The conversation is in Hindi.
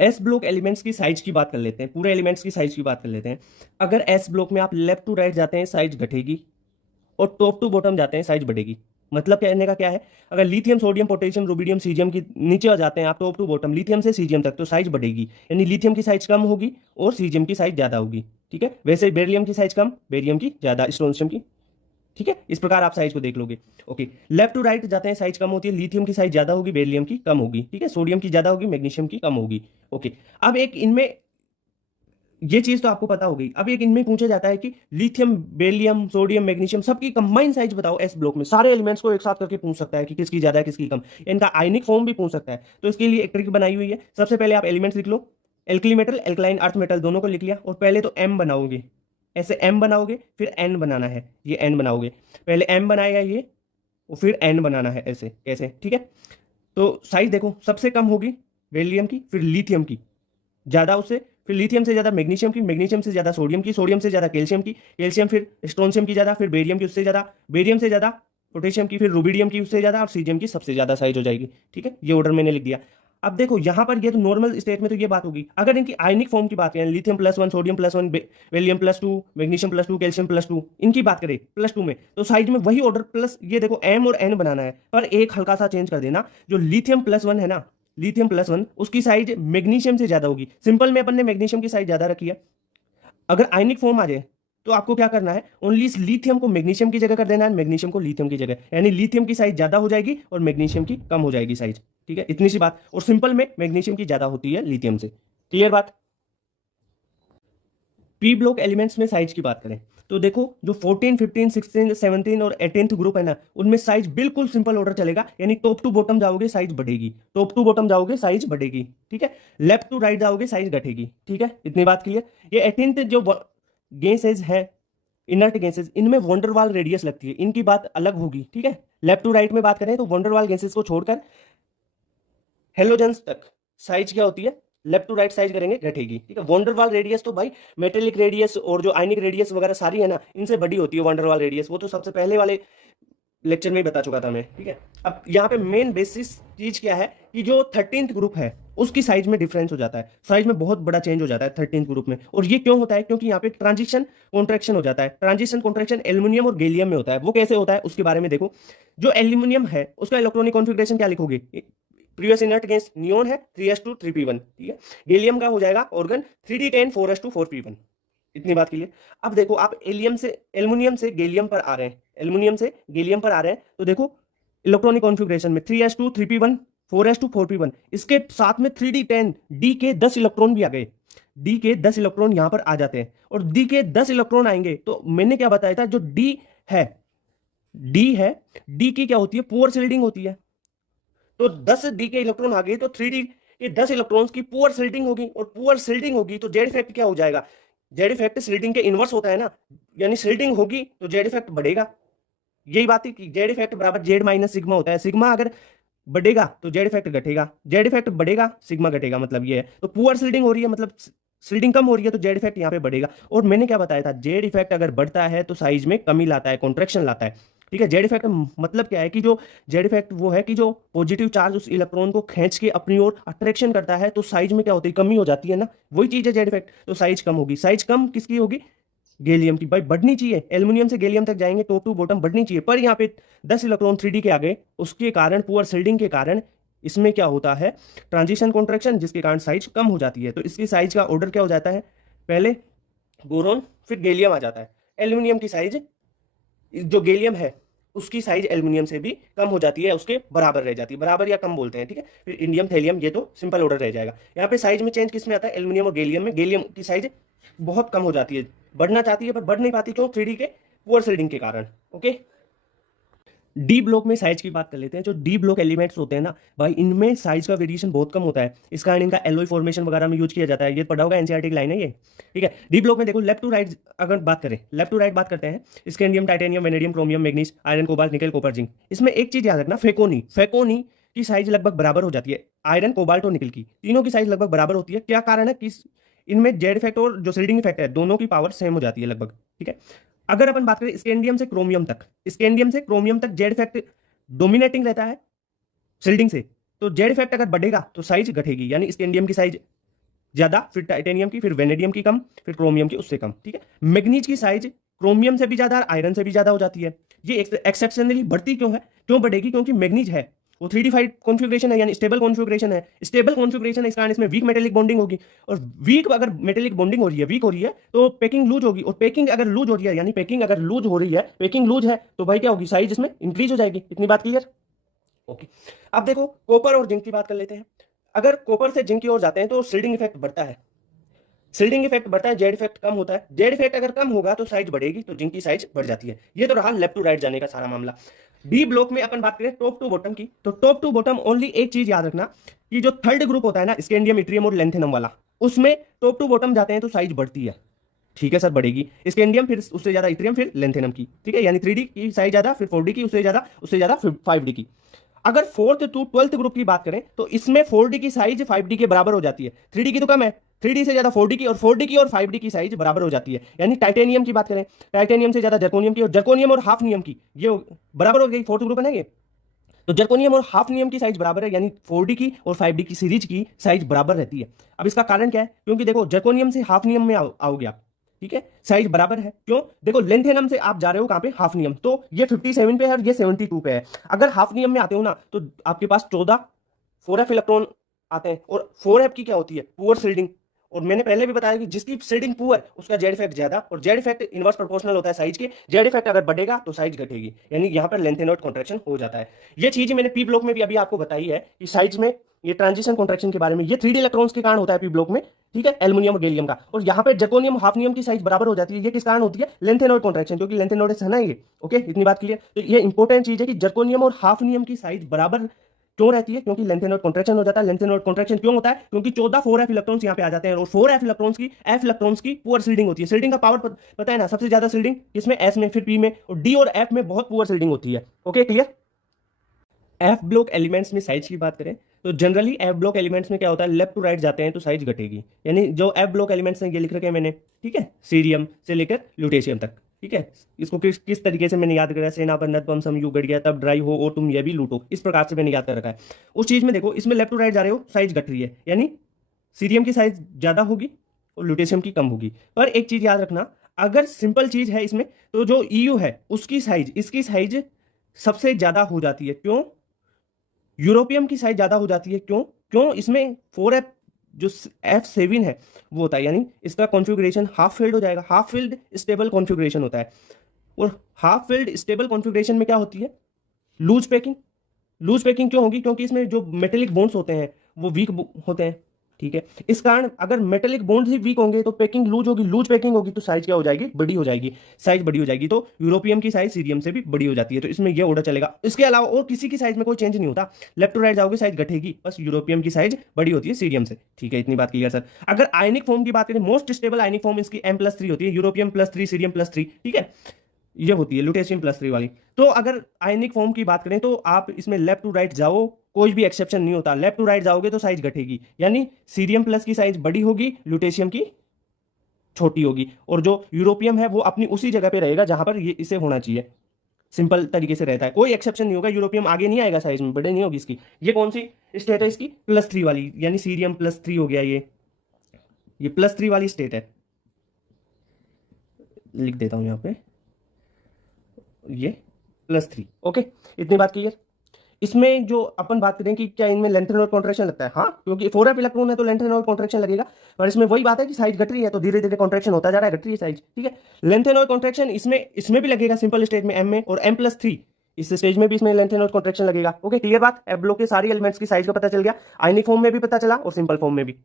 एस ब्लॉक एलिमेंट्स की साइज की बात कर लेते हैं, पूरे एलिमेंट्स की साइज की बात कर लेते हैं। अगर एस ब्लॉक में आप लेफ्ट टू राइट जाते हैं साइज घटेगी, और टॉप टू बॉटम जाते हैं साइज बढ़ेगी। मतलब कहने का क्या है, अगर lithium sodium potassium rubidium caesium की नीचे आ जाते हैं आप टॉप टू बॉटम लिथियम से सीजियम तक, तो साइज बढ़ेगी, यानी लिथियम की साइज कम होगी और सीजियम की साइज ज्यादा होगी। ठीक है, वैसे बेरिलियम की साइज कम, बेरियम की ज्यादा, स्ट्रोंशियम की। ठीक है, इस प्रकार आप साइज को देख लोगे। ओके, लेफ्ट टू राइट जाते हैं साइज कम होती है, लिथियम की साइज ज्यादा होगी, बेरिलियम की कम होगी। ठीक है, सोडियम की ज्यादा होगी, मैग्नीशियम की कम होगी। ओके, अब एक इनमें ये चीज तो आपको पता हो गई। अब एक इनमें पूछा जाता है कि लिथियम बेरिलियम सोडियम मैग्नीशियम सबकी कंबाइंड साइज बताओ एस ब्लॉक में। सारे एलिमेंट्स को एक साथ करके पूछ सकता है कि किसकी ज्यादा है किसकी कम। इनका आयनिक फॉर्म भी पूछ सकता है। तो इसके लिए एक ट्रिक बनाई हुई है। सबसे पहले आप एलिमेंट्स लिख लो, alkali metal alkaline earth metal दोनों को लिख लिया, और पहले तो एम बनाओगे, ऐसे एम बनाओगे, फिर एन बनाना है, ये एन बनाओगे। पहले एम बनाएगा ये, और फिर एन बनाना है, ऐसे कैसे। ठीक है, तो साइज देखो, सबसे कम होगी बेरिलियम की, फिर लिथियम की ज्यादा उससे, फिर लिथियम से ज्यादा मैग्नीशियम की, मैग्नीशियम से ज्यादा सोडियम की, सोडियम से ज्यादा कैल्शियम की, कैल्शियम फिर स्ट्रोंशियम की ज्यादा, फिर बेरियम की उससे ज्यादा, बेरियम से ज्यादा पोटेशियम की, फिर रुबिडियम की उससे ज्यादा, और सीजियम की सबसे ज्यादा साइज हो जाएगी। ठीक है, ये ऑर्डर मैंने लिख दिया। अब देखो यहां पर ये तो नॉर्मल स्टेट में तो ये बात होगी। अगर इनकी आयनिक फॉर्म की बात करें, lithium +1 sodium +1 beryllium +2 magnesium +2 calcium +2, इनकी बात करें +2 में, तो साइज में वही ऑर्डर प्लस, ये देखो एम और एन बनाना है, पर एक हल्का सा चेंज कर देना। जो लिथियम +1 है ना, लिथियम +1 उसकी साइज मैग्नीशियम से ज्यादा होगी। सिंपल में अपन ने मैग्नीशियम की साइज ज्यादा रखी है। अगर आयनिक फॉर्म आ जाए तो आपको क्या करना है, ओनली इस लिथियम को मैग्नीशियम की जगह कर देना है, मैग्नीशियम को लिथियम की जगह, यानी लिथियम की साइज ज्यादा हो जाएगी और मैग्नीशियम की कम हो जाएगी साइज। ठीक है, इतनी सी बात। और सिंपल में मैग्नीशियम की ज्यादा होती है लिथियम से। क्लियर बात। पी ब्लॉक एलिमेंट्स में साइज की बात करें तो देखो, जो 14 15 16 17 और 18th ग्रुप है ना, उनमें साइज बिल्कुल सिंपल ऑर्डर चलेगा, यानी टॉप टू बॉटम जाओगे साइज बढ़ेगी, टॉप टू बॉटम जाओगे साइज बढ़ेगी। ठीक है, लेफ्ट टू राइट जाओगे साइज घटेगी। ठीक है, इतनी बात क्लियर। ये 18th जो गैसेज है, इनर्ट गैसेज, इनमें वंडरवाल रेडियस लगती है, इनकी बात अलग होगी। ठीक है, लेफ्ट टू राइट में बात करें तो वंडरवाल गैसेज को छोड़कर हेलोजेंस तक साइज क्या होती है, लेफ्ट टू राइट साइज करेंगे घटेगी। ठीक है, वंडरवाल रेडियस तो भाई मेटेलिक रेडियस और जो आयनिक रेडियस वगैरह सारी है ना, इनसे बड़ी होती है वंडरवाल रेडियस, वो तो सबसे पहले वाले लेक्चर में ही बता चुका था मैं। ठीक है, अब यहाँ पे मेन बेसिस चीज क्या है कि जो 13th ग्रुप है उसकी साइज में डिफरेंस हो जाता है, साइज में बहुत बड़ा चेंज हो जाता है 13th ग्रुप में। और ये क्यों होता है, क्योंकि यहाँ पे ट्रांजिशन कॉन्ट्रैक्शन हो जाता है। ट्रांजिशन कॉन्ट्रैक्शन एल्यूमिनियम और गैलियम में होता है। वो कैसे होता है उसके बारे में देखो। जो एल्यूमिनियम है उसका इलेक्ट्रॉनिक कॉन्फिगरेशन क्या लिखोगे, प्रीवियस इनर्ट गैस नियोन है 3s2 3p1। ठीक है, गैलियम का हो जाएगा ऑर्गन 3d10 4s2 4p1। इतनी बात के लिए। अब देखो आप एलियम से एल्युमिनियम से गैलियम पर आ रहे हैं, एल्युमिनियम से गैलियम पर आ रहे हैं, तो देखो इलेक्ट्रॉनिक कॉन्फ़िगरेशन में 3s2 3p1 4s2 4p1, इसके साथ में 3d10 डी के 10 इलेक्ट्रॉन भी आ गए। डी के 10 इलेक्ट्रॉन यहां पर आ जाते हैं, और डी के 10 इलेक्ट्रॉन आएंगे तो मैंने क्या बताया था, जो डी है, डी है, डी की क्या होती है, पुअर शिल्डिंग होती है। तो 10 डी के इलेक्ट्रॉन आ गए तो 3d के 10 इलेक्ट्रॉन्स की पुअर शिल्डिंग होगी, और पुअर शिल्डिंग होगी तो जेड इफेक्ट क्या हो जाएगा, जेड इफेक्ट शिल्डिंग के इनवर्स होता है ना, यानी शिल्डिंग होगी तो जेड इफेक्ट बढ़ेगा। यही बात है कि जेड इफेक्ट बराबर जेड माइनस सिग्मा होता है। सिग्मा अगर बढ़ेगा तो जेड इफेक्ट घटेगा, जेड इफेक्ट बढ़ेगा सिग्मा घटेगा, मतलब ये है। तो पुअर शिल्डिंग हो रही है, मतलब शिल्डिंग कम हो रही है, तो जेड इफेक्ट यहाँ पे बढ़ेगा। और मैंने क्या बताया था, जेड इफेक्ट अगर बढ़ता है तो साइज में कमी लाता है, कॉन्ट्रेक्शन लाता है। ठीक है, जेड इफेक्ट मतलब क्या है कि जो जेड इफेक्ट वो है कि जो पॉजिटिव चार्ज उस इलेक्ट्रॉन को खींच के अपनी ओर अट्रैक्शन करता है, तो साइज में क्या होती है, कमी हो जाती है ना, वही चीज है जेड इफेक्ट। तो साइज कम होगी, साइज कम किसकी होगी, गैलियम की। भाई बढ़नी चाहिए, एल्युमिनियम से गैलियम तक जाएंगे टॉप टू बॉटम बढ़नी चाहिए, पर यहाँ पे 10 इलेक्ट्रॉन 3d के आगे, उसके कारण पुअर शिल्डिंग के कारण इसमें क्या होता है, ट्रांजिशन कॉन्ट्रैक्शन, जिसके कारण साइज कम हो जाती है। तो इसकी साइज का ऑर्डर क्या हो जाता है, पहले बोरोन फिर गैलियम आ जाता है। एल्युमिनियम की साइज, जो गैलियम है उसकी साइज एल्युमिनियम से भी कम हो जाती है, उसके बराबर रह जाती है, बराबर या कम बोलते हैं। ठीक है, फिर इंडियम थैलियम, ये तो सिंपल ऑर्डर रह जाएगा। यहाँ पे साइज में चेंज किस में आता है, एल्युमिनियम और गैलियम में। गैलियम की साइज बहुत कम हो जाती है, बढ़ना चाहती है पर बढ़ नहीं पाती, क्यों, 3d के पुअर शिल्डिंग के कारण। ओके, डी ब्लॉक में साइज की बात कर लेते हैं। जो डी ब्लॉक एलिमेंट्स होते हैं ना भाई, इनमें साइज का वेरिएशन बहुत कम होता है, इस कारण इनका एलॉय फॉर्मेशन वगैरह में यूज किया जाता है। ये पढ़ा होगा, एनसीईआरटी की लाइन है ये। ठीक है, डी ब्लॉक में देखो लेफ्ट टू राइट अगर बात करें, लेफ्ट टू राइट बात करते हैं, scandium titanium vanadium chromium manganese iron cobalt nickel copper zinc. इसमें एक चीज याद रखना, फेकोनी, फेकोनी की साइज लगभग बराबर हो जाती है आयरन कोबाल्ट और निकल की, तीनों की साइज लगभग बराबर होती है। क्या कारण है कि इनमें जेड इफेक्ट और जो शिल्डिंग इफेक्ट है दोनों की पावर सेम हो जाती है लगभग। ठीक है, अगर अपन बात करें स्कैंडियम से क्रोमियम तक, स्कैंडियम से क्रोमियम तक जेड इफेक्ट डोमिनेटिंग रहता है शिल्डिंग से, तो जेड इफेक्ट अगर बढ़ेगा तो साइज घटेगी, यानी स्कैंडियम की साइज ज्यादा, फिर टाइटेनियम की, फिर वेनेडियम की कम, फिर क्रोमियम की उससे कम। ठीक है, मैग्नीज की साइज क्रोमियम से भी ज्यादा, आयरन से भी ज्यादा हो जाती है। ये एक्सेप्शनली बढ़ती क्यों है, क्यों बढ़ेगी, क्योंकि मैग्नीज है वो 3D5 कॉन्फ़िगरेशन है, यानी स्टेबल कॉन्फ़िगरेशन है। स्टेबल कॉन्फ़िगरेशन है, इस कारण इसमें वीक मेटेलिक बॉन्डिंग होगी, और वीक अगर मेटेलिक बॉन्डिंग हो रही है, वीक हो रही है, तो पैकिंग लूज होगी, और पैकिंग अगर लूज हो रही है, यानी पैकिंग अगर लूज हो रही है, पैकिंग लूज है, तो भाई क्या होगी, साइज इसमें इंक्रीज हो जाएगी। इतनी बात क्लियर? ओके। अब देखो कॉपर और जिंक की बात कर लेते हैं। अगर कॉपर से जिंक की ओर जाते हैं तो शिल्डिंग इफेक्ट बढ़ता है, शिल्डिंग इफेक्ट बढ़ता है, जेड इफेक्ट कम होता है। जेड इफेक्ट अगर कम होगा तो साइज बढ़ेगी, तो जिंक की साइज बढ़ जाती है। ये तो रहा लेफ्ट टू राइट जाने का सारा मामला। बी ब्लॉक में अपन बात करें टॉप टू बॉटम की, तो टॉप टू बॉटम ओनली एक चीज याद रखना कि जो थर्ड ग्रुप होता है ना, स्कैंडियम, इट्रियम और लेंथेनम वाला, उसमें टॉप टू बॉटम जाते हैं तो साइज बढ़ती है। ठीक है सर, बढ़ेगी। स्कैंडियम, फिर उससे ज्यादा इथेरियम, फिर लेंथेनम की। ठीक है, यानी 3D की साइज ज्यादा, फिर 4D की, उससे ज्यादा 5D की। अगर फोर्थ टू ट्वेल्थ ग्रुप की बात करें तो इसमें 4D की साइज 5D के बराबर हो जाती है। 3D की तो कम है, 3D से ज्यादा 4D की, और 4D की और 5D की साइज बराबर हो जाती है। यानी टाइटेनियम की बात करें, टाइटेनियम से ज्यादा जर्कोनियम की, और जर्कोनियम और हाफ नियम की ये बराबर हो गई, फोर्थ ग्रुप है ना ये। तो जर्कोनियम और हाफ नियम की साइज बराबर है, यानी 4D की और 5D की सीरीज की साइज बराबर रहती है। अब इसका कारण क्या है, क्योंकि देखो जर्कोनियम से हाफ नियम में आओगे आप, ठीक है, साइज बराबर है। क्यों? देखो लेंथेनम से आप जा रहे हो कहां पे, हाफ नियम, तो ये 57 पे है और ये 72 पे है। अगर हाफ नियम में आते हो ना तो आपके पास 14 4f इलेक्ट्रॉन आते हैं, और 4f की क्या होती है, पुअर शिल्डिंग। और मैंने पहले भी बताया कि जिसकी शिल्डिंग पुअर उसका जेड इफेक्ट ज्यादा, और जेड इफेक्ट इनवर्स प्रोपोर्शनल होता है साइज के। जेड इफेक्ट अगर बढ़ेगा तो साइज घटेगी, यानी यहाँ पर लेंथेनॉइड कॉन्ट्रैक्शन हो जाता है। ये चीज मैंने पी ब्लॉक में भी अभी आपको बताई है कि साइज में ये ट्रांजिशन कॉन्ट्रैक्शन के बारे में, ये 3D इलेक्ट्रॉन्स के कारण होता है पी ब्लॉक में। ठीक है, एल्युमिनियम और गैलियम का। और यहाँ पे जर्कोनियम हाफनियम की साइज बराबर हो जाती है, ये किस कारण होती है, लेंथेनॉइड कॉन्ट्रैक्शन, क्योंकि लेंथेनॉइड है ना ये। ओके, इतनी बात क्लियर? तो ये इंपॉर्टेंट चीज है कि जर्कोनियम और हाफनियम की साइज बराबर क्यों रहती है, क्योंकि लेंथेनॉइड कॉन्ट्रैक्शन हो जाता है। लेंथेनॉइड कॉन्ट्रैक्शन क्यों होता है, क्योंकि 14 4f इलेक्ट्रॉन्स यहाँ पे आ जाते हैं, और 4f इलेक्ट्रॉन्स की पुअर शिल्डिंग होती है। शिल्डिंग का पावर पता है ना, सबसे ज्यादा शिल्डिंग किसमें, s में, फिर p में, और d और f में बहुत पुअर शिल्डिंग होती है। Okay, clear? F block elements में साइज की बात करें तो जनरली एफ ब्लॉक एलिमेंट्स में क्या होता है, लेफ्ट टू राइट जाते हैं तो साइज घटेगी। यानी जो एफ ब्लॉक एलिमेंट्स हैं ये लिख रखे हैं मैंने, ठीक है, सीरियम से लेकर ल्यूटेशियम तक। ठीक है, इसको किस तरीके से मैंने याद करा, सेना पर नद पम सम यू गड़ गया तब ड्राई हो और तुम ये भी लूटो, इस प्रकार से मैंने याद कर रखा है। उस चीज में देखो, इसमें लेफ्ट टू राइट जा रहे हो, साइज घट रही है, यानी सीरियम की साइज ज्यादा होगी और ल्यूटेशियम की कम होगी। पर एक चीज याद रखना, अगर सिंपल चीज है इसमें, तो जो ईयू है उसकी साइज, इसकी साइज सबसे ज्यादा हो जाती है। क्यों? यूरोपियम की साइज ज्यादा हो जाती है। क्यों? क्यों? इसमें 4f जो F7 है वो होता है, यानी इसका कॉन्फ़िगरेशन हाफ फील्ड हो जाएगा। हाफ फील्ड स्टेबल कॉन्फ़िगरेशन होता है, और हाफ फील्ड स्टेबल कॉन्फ़िगरेशन में क्या होती है, लूज पैकिंग। लूज पैकिंग क्यों होगी, क्योंकि इसमें जो मेटेलिक बॉन्ड्स होते हैं वो वीक होते हैं। ठीक है, इस कारण अगर मेटेलिक बॉन्ड्स ही वीक होंगे तो पैकिंग लूज होगी, लूज पैकिंग होगी तो साइज क्या हो जाएगी, बड़ी हो जाएगी। साइज बड़ी हो जाएगी तो यूरोपियम की साइज सीरियम से भी बड़ी हो जाती है, तो इसमें ये ऑर्डर चलेगा। इसके अलावा और किसी की साइज में कोई चेंज नहीं होता, लेफ्ट टू राइट जाओगे साइज घटेगी, बस यूरोपियम की साइज बड़ी होती है सीरियम से। ठीक है, इतनी बात की है सर। अगर आयनिक फॉर्म की बात करें, मोस्ट स्टेबल आयनिक फॉर्म इसकी M+3 होती है, यूरोपियम +3, सीरियम +3। ठीक है, ये होती है ल्यूटेशियम +3 वाली। तो अगर आयनिक फॉर्म की बात करें तो आप इसमें लेफ्ट टू राइट जाओ, कोई भी एक्सेप्शन नहीं होता, लेफ्ट टू राइट जाओगे तो साइज घटेगी, यानी सीरियम प्लस की साइज बड़ी होगी, ल्यूटेशियम की छोटी होगी, और जो यूरोपियम है वो अपनी उसी जगह पे रहेगा जहां पर ये इसे होना चाहिए। सिंपल तरीके से रहता है, कोई एक्सेप्शन नहीं होगा, यूरोपियम आगे नहीं आएगा साइज में, बड़े नहीं होगी इसकी। ये कौन सी स्टेट है इसकी, +3 वाली, यानी सीरियम +3 हो गया ये +3 वाली स्टेट है। लिख देता हूं यहां पे, ये +3। ओके, इतनी बात क्लियर? इसमें जो अपन बात करें कि क्या इनमें लेंथेनॉइड कॉन्ट्रैक्शन लगता है, हाँ, क्योंकि 4f इलेक्ट्रॉन है तो लेंथेनॉइड कॉन्ट्रैक्शन लगेगा। पर इसमें वही बात है कि साइज घट रही है तो धीरे धीरे कॉन्ट्रैक्शन होता जा रहा है, घट रही है साइज। ठीक है, लेंथेनॉइड कॉन्ट्रैक्शन इसमें भी लगेगा, सिंपल स्टेज में M में, और M+3 इस स्टेज में भी इसमें लेंथेनॉइड कॉन्ट्रैक्शन लगेगा। ओके, क्लियर बात? एफ ब्लॉक के सारी एलिमेंट्स की साइज का पता चल गया, आयनिक फॉर्म में भी पता चला और सिंपल फॉर्म में भी।